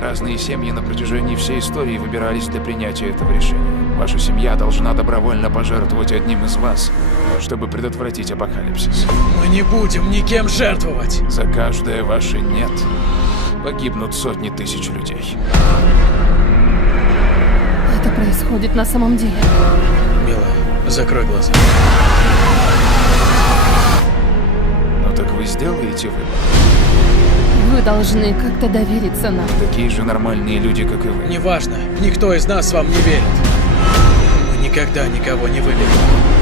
Разные семьи на протяжении всей истории выбирались для принятия этого решения. Ваша семья должна добровольно пожертвовать одним из вас, чтобы предотвратить апокалипсис. Мы не будем никем жертвовать. За каждое ваше «нет» погибнут сотни тысяч людей. Это происходит на самом деле. Милая, закрой глаза. Ну так вы сделаете выбор. Вы должны как-то довериться нам. Такие же нормальные люди, как и вы. Неважно, никто из нас вам не верит. Мы никогда никого не выберем.